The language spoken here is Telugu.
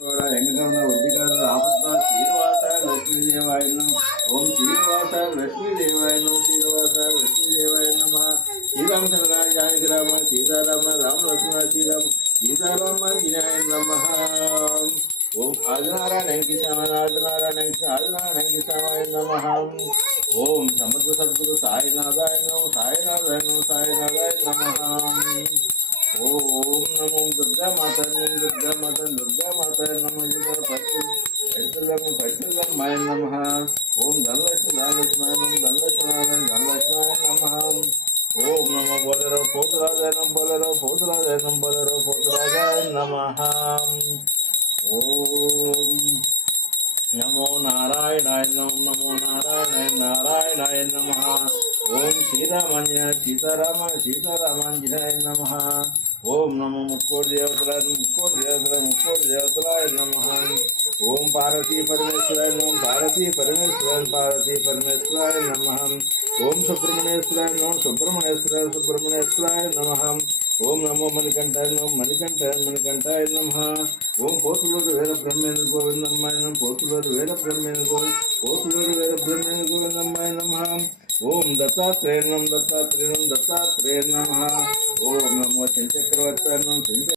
వెంకటరమణ వడ్డీకారు ఆపద్మ శ్రీనివాస లక్ష్మీదేవాయన ఓం శ్రీనివాస లక్ష్మీదేవాయన శ్రీనివాస లక్ష్మీదేవాయ నమ శ్రీరామచంద్ర జానకి రామ సీతారామ రామలక్ష్మణ సీతారామ జినాయ నమ ఓం ఆదినారాయణకి సమాన ఆదినారాయణకి సమాయ నమ ఓం సమర్థ సద్గురు సాయినాథాయ నమో సాయినాథాయ నమో సాయినాథాయ నమ ఓం నమో దుర్గా మాత నమ పైతులమ్మాయ నమ ఓం ధనలక్ష్మణాయ నమ ఓం నమో బోలరో పోతురాజాయ నమ ఓం నమో నారాయణాయ నమో నారాయణాయ నమ ఓం సీతారామాంజనాయ నమ ఓం నమో ముక్కోటి దేవతలాయ నమ ఓం పార్వతీ పరమేశ్వరాయ నమ ఓం సుబ్రహ్మణ్యేశ్వరాయ నమ ఓం నమో మణికంఠాయ నమ ఓం పోతులూరు వీర బ్రహ్మేంద్ర గోవిందమ్మాయ గోవిందమ్మాయ నమ ఓం దత్తాత్రేయ నమ ఓం నమో శంచక్రవర్తి